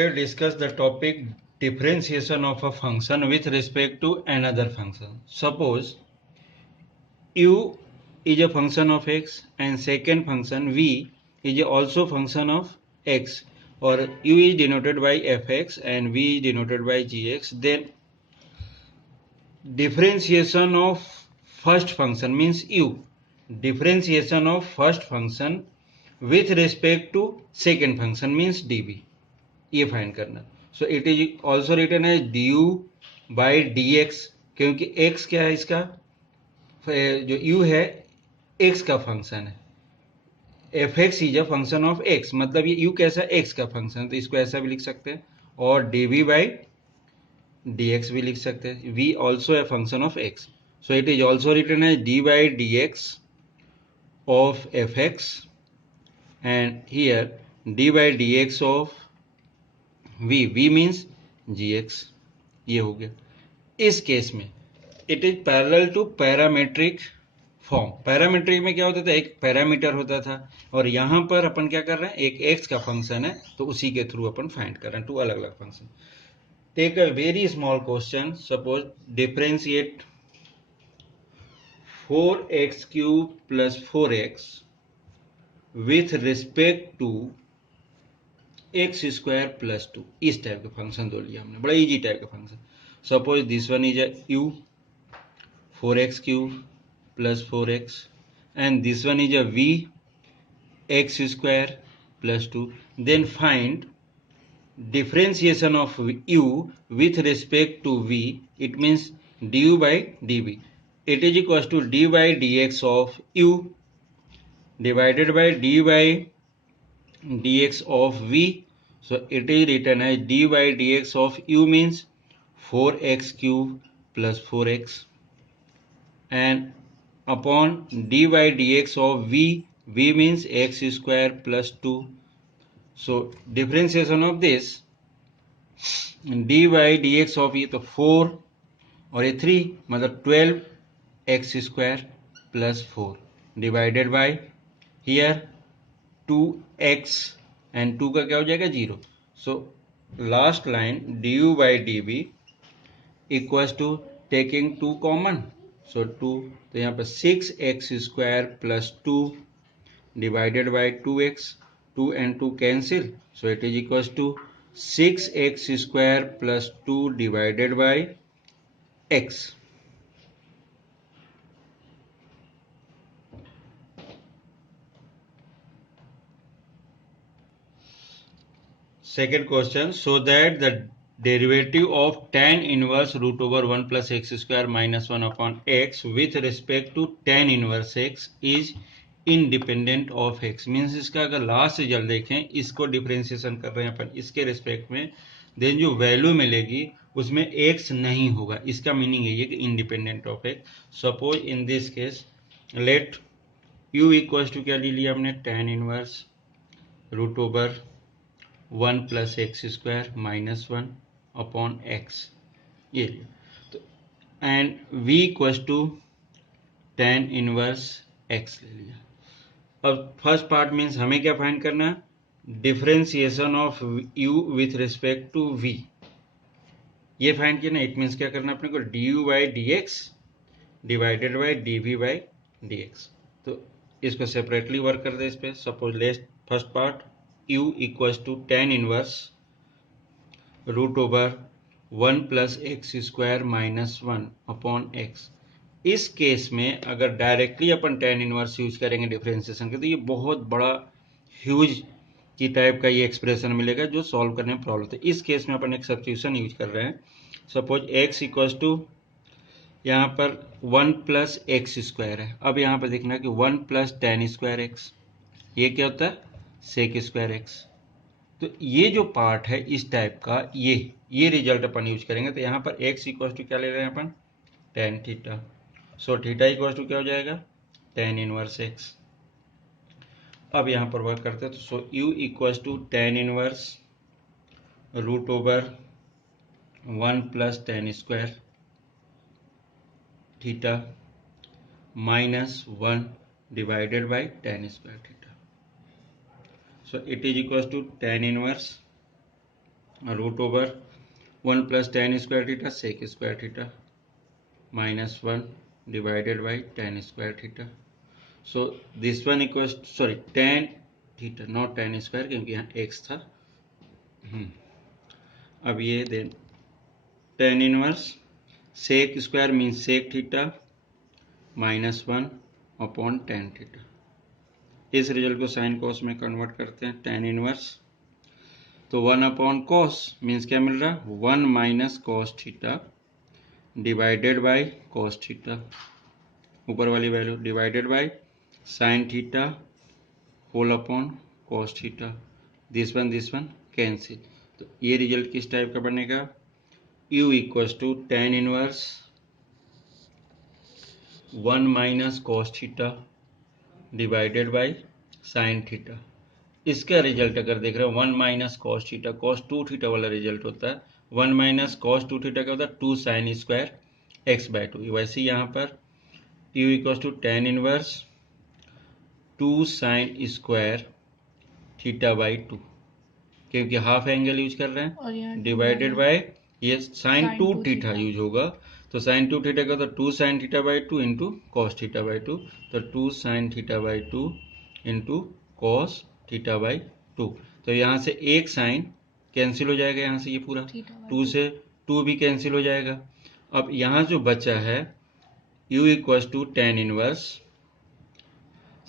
today discuss the topic differentiation of a function with respect to another function. Suppose u is a function of x and second function v is also function of x, or u is denoted by fx and v is denoted by gx. Then differentiation of first function means u. Differentiation of first function with respect to second function means dv. ये find करना. So it is also written as d u by d x, क्योंकि x क्या है, इसका जो u है x का function है. F x is a function of x, मतलब ये u कैसा x का फंक्शन, तो इसको ऐसा भी लिख सकते हैं. और d v by d x भी लिख सकते हैं. v also a function of x, so it is also written as d by d x of f x and here d by d x of v means gx. ये हो गया. इस case में it is parallel to parametric form. Parametric में क्या होता था, एक पैरामीटर होता था, और यहां पर अपन क्या कर रहे हैं, एक x का फंक्शन है, तो उसी के थ्रू अपन फाइंड कर रहे हैं टू अलग अलग function. Take a very small question. Suppose differentiate 4x³ plus 4x with respect to x² plus 2. इस टाइप का फंक्शन दो लिया हमने, बड़ा इजी टाइप का function. Suppose this one is a u 4x³ plus 4x and this one is a v x² plus 2. Then find differentiation of u with respect to v. It means du by dv. It is equals to d by dx of u divided by d by dx of v. So it is written as d by dx of u means 4x³ plus 4x and upon d by dx of v means x² plus 2. So differentiation of this d by dx of ये तो 4 और ये 3, मतलब 12x² plus 4 divided by here 2x and 2 का क्या हो जाएगा 0. So last line du by dv equals to taking 2 common, so 2, तो यहाँ पर 6x² plus 2 divided by 2x, 2 and 2 cancel, so it is equals to 6x² plus 2 divided by x. Second question, so that the derivative of tan inverse root over 1 plus x² minus 1 upon x with respect to tan inverse x is independent of x. Means इसका अगर last result देखें, इसको differentiation कर रहे हैं अपन इसके respect में, then जो वैल्यू मिलेगी उसमें एक्स नहीं होगा. इसका मीनिंग है ये कि independent of x. Suppose in this case let u equals to क्या ले लिया हमने, tan inverse root over 1 plus x² minus 1 upon x, ये लिया. तो and v equals to tan inverse x ले लिया. अब फर्स्ट पार्ट मीन्स हमें क्या फाइंड करना है, differentiation of u with respect to v. ये फाइंड किया ना, इट मीन्स क्या करना अपने को, du by d x divided by d v by d x. तो इसको सेपरेटली वर्क कर दे इस पर. Suppose let first part u equals to tan inverse root over 1 plus x² minus 1 upon x. इस केस में अगर डायरेक्टली अपन tan इनवर्स यूज करेंगे डिफरेंशिएशन के, तो ये बहुत बड़ा ह्यूज की टाइप का ये एक्सप्रेशन मिलेगा जो सॉल्व करने में प्रॉब्लम है. इस केस में अपन एक सब्स्टिट्यूशन यूज कर रहे हैं. सपोज x इक्वल्स टू यहाँ पर 1 प्लस x² है. अब यहाँ पर देखना कि 1 प्लस tan² x, ये क्या होता है, sec² x. तो ये जो पार्ट है इस टाइप का, ये रिजल्ट अपन यूज करेंगे. तो यहाँ पर x इक्वल्स टू क्या ले रहे हैं अपन, tan theta. So theta equals to क्या हो जाएगा, tan इनवर्स x. अब यहाँ पर वर्क करते हैं. तो so u equals to tan inverse root over 1 plus tan² theta minus 1 divided by tan² theta. So it is equals to tan inverse root over 1 plus tan square theta sec square theta -1 divided by tan square theta. So this one equals, sorry, tan theta, not tan square, क्योंकि यहाँ x था. अब ये then tan inverse sec square means sec theta -1 upon tan theta. इस result को sine cos में convert करते हैं. tan इनवर्स तो 1 अपॉन कॉस मीन्स क्या मिल रहा है 1 minus cos theta divided by cos theta, ऊपर वाली value, divided by sine theta whole upon cos theta. This one cancel. तो ये रिजल्ट किस टाइप का बनेगा, u equals to tan inverse 1 minus cos theta divided by sine theta. इसका result अगर देख रहे हो 1 minus cos theta, cos 2 theta वाला रिजल्ट होता है. 1 माइनस कॉस 2 थीटा का होता है 2 साइन स्क्वायर एक्स बाय 2. वैसे यहाँ पर u equals to tan inverse 2 sine square theta by 2, क्योंकि हाफ एंगल यूज कर रहे हैं, डिवाइडेड बाय ये साइन 2 थीटा यूज होगा. तो साइन 2 थीटा का तो 2 sine theta by 2 into cos theta by 2. तो 2 sine theta by 2 into cos theta by 2. तो यहाँ से एक साइन कैंसिल हो जाएगा, यहाँ से ये पूरा 2 से 2 भी कैंसिल हो जाएगा. अब यहाँ जो बचा है u equals to tan inverse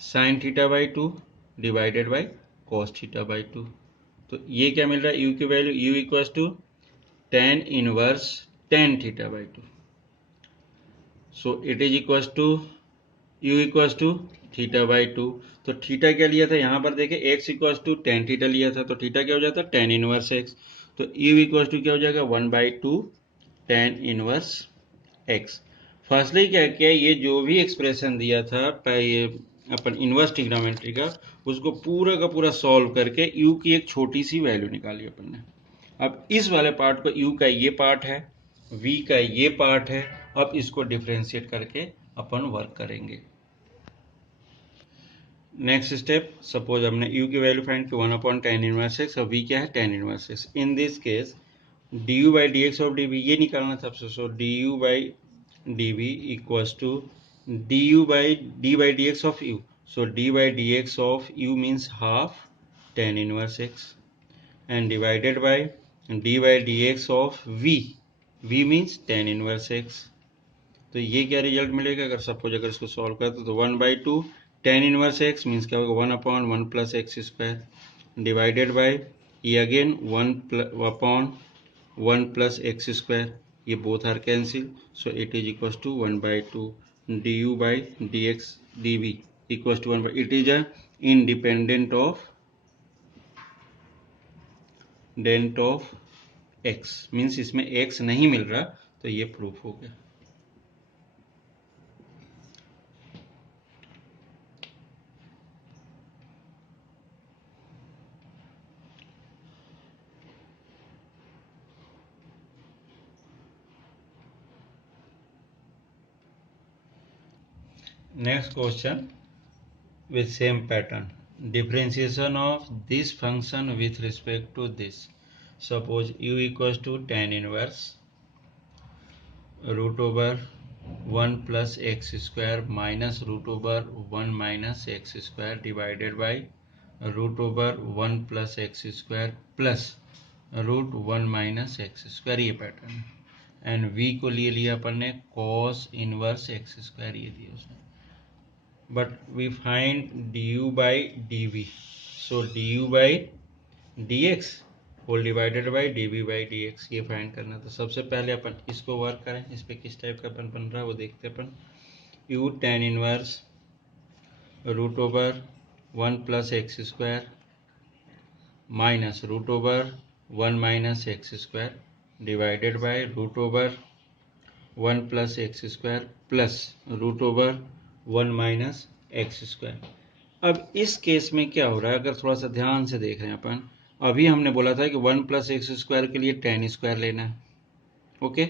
sine theta by 2 divided by cos theta by 2. तो ये क्या मिल रहा है, u की value u equals to tan inverse tan theta by 2. So it is equals to u equals to theta by 2. तो theta क्या लिया था यहाँ पर देखे x equals to tan theta लिया था, तो थीटा क्या हो जाता टेन इनवर्स x. तो u इक्वल्स टू क्या हो जाएगा 1/2 टेन इनवर्स x. फर्स्टली क्या किया, ये जो भी एक्सप्रेशन दिया था ये अपन इनवर्स ट्रिग्नोमेट्री का, उसको पूरा का पूरा सॉल्व करके u की एक छोटी सी वैल्यू निकाली अपन ने. अब इस वाले पार्ट को u का ये पार्ट है, v का ये पार्ट है. अब इसको डिफ्रेंशिएट करके अपन वर्क करेंगे. नेक्स्ट स्टेप, सपोज हमने u की वैल्यू फाइंड की 1 अपॉन टेन इनवर्स एक्स, और v क्या है tan inverse x. In this case du by d x of D ये निकालना था सबसे. सो du by dv equals to du by d by dx of u. So d by dx of u means half tan inverse x and divided by d by dx of v means tan inverse x. तो ये क्या result मिलेगा अगर suppose अगर इसको solve करते तो 1/2 tan inverse x means क्या होगा 1 upon 1 plus x square divided by ये again 1 upon 1 plus x square. ये both are cancel. So it is equals to 1/2 du by dx dv equals to 1. It is a independent of x, means इसमें x नहीं मिल रहा. तो ये proof हो गया. Next question with same pattern. Differentiation of this function with respect to this. Suppose u equals to tan inverse root over 1 plus x square minus root over 1 minus x square divided by root over 1 plus x square plus root 1 minus x square. ये pattern है. And v को लिए लिया अपन ने cos inverse x square ये दिया उसने. But we find du by dv. So du by dx whole divided by dv by dx ये फाइंड करना. तो सबसे पहले अपन इसको वर्क करें. इस पे किस टाइप का अपन बन रहा है वो देखते हैं अपन. u tan inverse root over 1 plus x square minus root over 1 minus x square divided by root over 1 plus x square plus root over 1 minus x square. अब इस केस में क्या हो रहा है अगर थोड़ा सा ध्यान से देख रहे हैं अपन, अभी हमने बोला था कि 1 प्लस एक्स स्क्वायर के लिए tan स्क्वायर लेना है. ओके,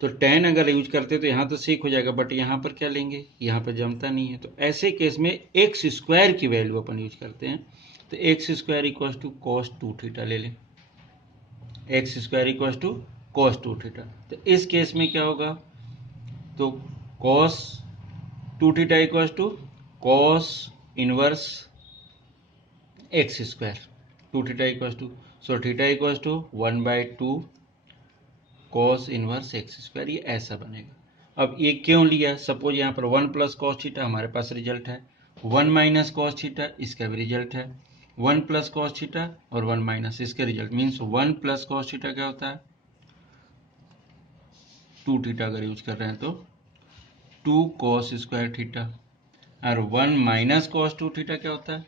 तो tan अगर यूज करते तो यहाँ तो सीख हो जाएगा, बट यहाँ पर क्या लेंगे, यहाँ पर जमता नहीं है. तो ऐसे केस में एक्स स्क्वायर की वैल्यू अपन यूज करते हैं. तो x square equals to cos 2 theta ले लें. X square equal to cos 2 theta. तो इस केस में क्या होगा, तो cos 2 theta equal to cos inverse x square 2 theta equal to, so theta equal to 1/2 cos inverse x square, ये ऐसा बनेगा। अब ये क्यों लिया, सपोज यहाँ पर 1 प्लस कॉस थीटा हमारे पास रिजल्ट है, 1 माइनस कॉस थीटा इसका भी रिजल्ट है, 1 प्लस कॉस थीटा और 1 माइनस इसका result, means 1 plus cos theta क्या होता है 2 थीटा, अगर यूज कर रहे हैं तो 2 कॉस स्क्वायर थीटा, और 1 माइनस कॉस 2 थीटा क्या होता है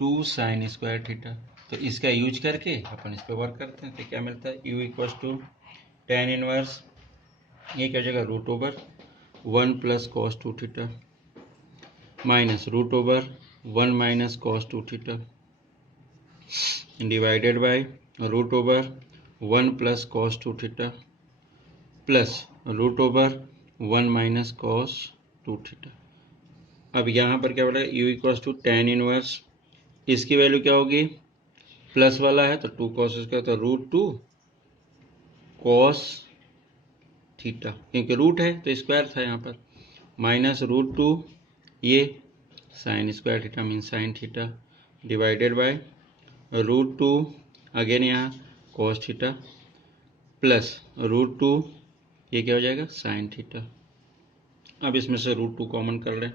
2 साइन स्क्वायर थीटा। तो इसका यूज करके अपन इस पर वर्क करते हैं, तो क्या मिलता है u equal to tan inverse, ये क्या हो जाएगा root over 1 plus cos 2 theta minus root over 1 minus cos 2 theta divided by root over 1 plus cos 2 theta plus root over 1 minus cos 2 theta. अब यहाँ पर क्या बोला u equal to tan inverse, इसकी वैल्यू क्या होगी, प्लस वाला है तो 2 कॉस स्क्वायर, तो रूट 2 कॉस थीटा, क्योंकि रूट है तो स्क्वायर था यहाँ पर, माइनस रूट 2 ये sine square theta mean sine theta divided by root 2 again यहाँ कॉस थीटा प्लस रूट 2 ये क्या हो जाएगा साइन थीटा। अब इसमें से रूट 2 कॉमन कर लें,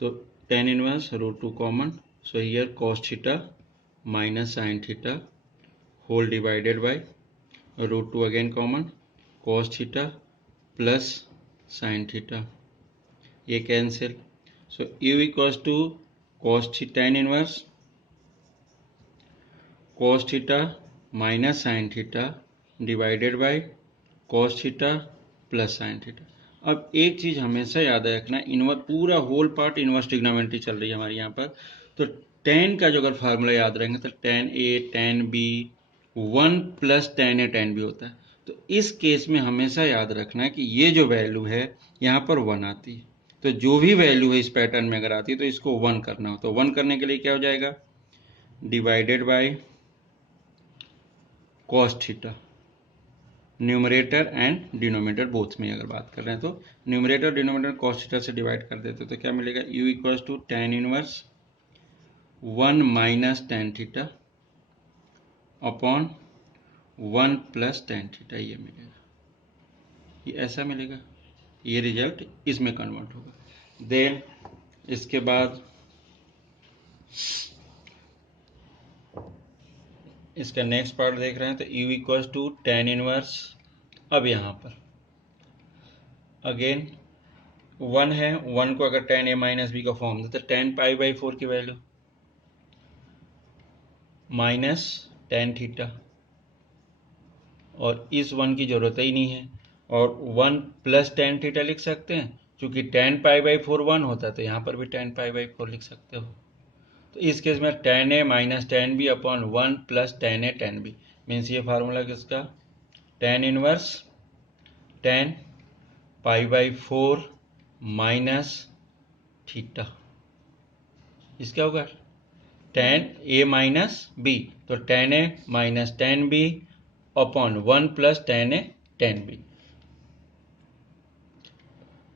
तो tan inverse root 2 common, so here cos theta minus sine theta whole divided by root 2 again common cos theta plus sine theta, ये cancel, so u equals to cos tan inverse cos theta minus sine theta divided by cos theta plus sine theta. अब एक चीज हमेशा याद रखना, inverse पूरा whole part inverse trigonometry चल रही है हमारे यहाँ पर, तो टेन का जो अगर फार्मूला याद रहेंगे तो tan A tan B 1 plus tan A tan B होता है। तो इस केस में हमेशा याद रखना है कि ये जो वैल्यू है यहाँ पर 1 आती है, तो जो भी वैल्यू है इस पैटर्न में अगर आती है तो इसको 1 करना हो, तो 1 करने के लिए क्या हो जाएगा divided by cos theta, numerator and denominator both में अगर बात कर रहे हैं तो न्यूमरेटर डिनोमिनेटर कॉस थीटा से डिवाइड कर देते तो क्या मिलेगा u equals to tan inverse 1 minus tan theta upon 1 plus tan theta, ये मिलेगा, ये ऐसा मिलेगा, ये रिजल्ट इसमें कन्वर्ट होगा। देन इसके बाद इसका नेक्स्ट पार्ट देख रहे हैं, तो u equals to tan inverse, अब यहाँ पर अगेन 1 है, 1 को अगर टेन ए माइनस बी का फॉर्म देते तो टेन पाई बाई 4 की वैल्यू माइनस टेन थीटा, और इस 1 की जरूरत ही नहीं है, और 1 प्लस टेन थीटा लिख सकते हैं, क्योंकि टेन पाई बाई 4 1 होता है तो यहाँ पर भी टेन पाई बाई 4 लिख सकते हो। तो इस केस में tan A minus tan B upon 1 plus tan A tan B, means ये फार्मूला किसका tan inverse tan pi by 4 minus theta, इसका होगा टेन ए माइनस बी, तो tan A minus tan B upon 1 plus tan A tan B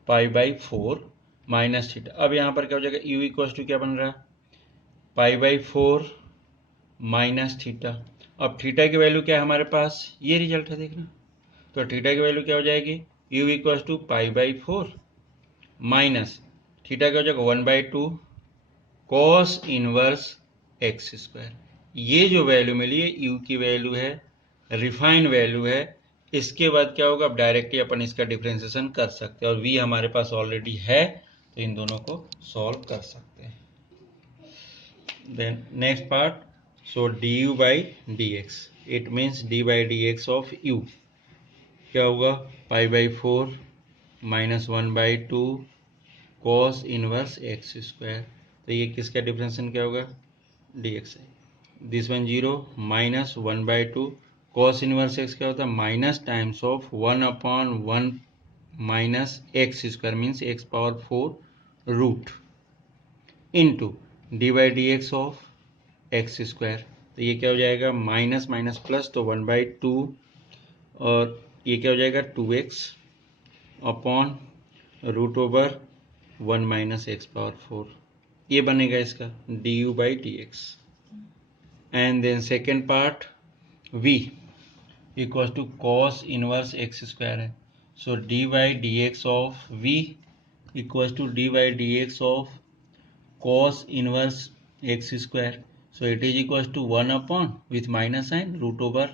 pi by 4 minus theta. अब यहाँ पर क्या हो जाएगा u इक्वल टू क्या बन रहा है पाई बाई 4 माइनस थीटा। अब थीटा की वैल्यू क्या है हमारे पास, ये रिजल्ट है देखना, तो थीटा की वैल्यू क्या हो जाएगी u equal to pi by 4 minus theta क्या हो जाएगा 1/2 कॉस इनवर्स एक्स स्क्वायर। ये जो वैल्यू मिली है u की वैल्यू है, रिफाइंड वैल्यू है, इसके बाद क्या होगा अब डायरेक्टली अपन इसका डिफ्रेंसिएशन कर सकते हैं, और v हमारे पास ऑलरेडी है तो इन दोनों को सॉल्व कर सकते हैं। Then next part, so du by dx, it means d by dx of u क्या होगा pi by 4 minus 1/2 cos inverse x square, तो ये किसका डिफरेंशिएशन क्या होगा dx है, this one 0 minus 1/2 cos inverse x क्या होता है minus times of 1 upon 1 minus x square means x power 4 root into d by d x of x square, तो ये क्या हो जाएगा, माइनस माइनस प्लस, तो 1/2, और ये क्या हो जाएगा 2x upon root over 1 minus x power 4, ये बनेगा इसका du/dx. And then second part v equal to cos inverse x square है. सो dy/dx of v equal to dy/dx of cos inverse x square. So it is equals to 1 upon with minus sign root over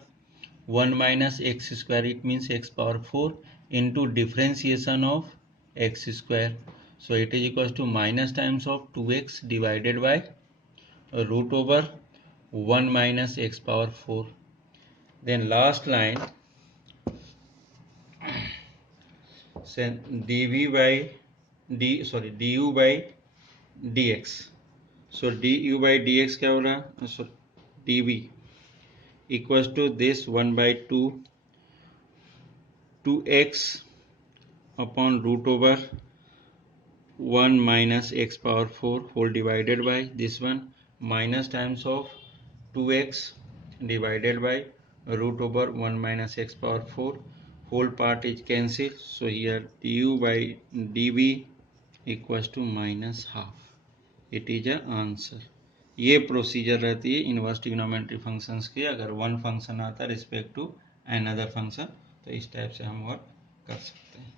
1 minus x square, it means x power 4 into differentiation of x square. So it is equals to minus times of 2x divided by root over 1 minus x power 4. Then last line, du by dx. So du/dx क्या हो रहा, सो dv equals to this 1/2 2x upon root over 1 minus x power 4 whole divided by this one minus times of 2x divided by root over 1 minus x power 4 whole part is cancelled. So here du/dv equals to minus half. It is a answer. ये procedure रहती है inverse trigonometry functions की. अगर one function आता है respect to another function, तो इस type से हम वर्क कर सकते हैं.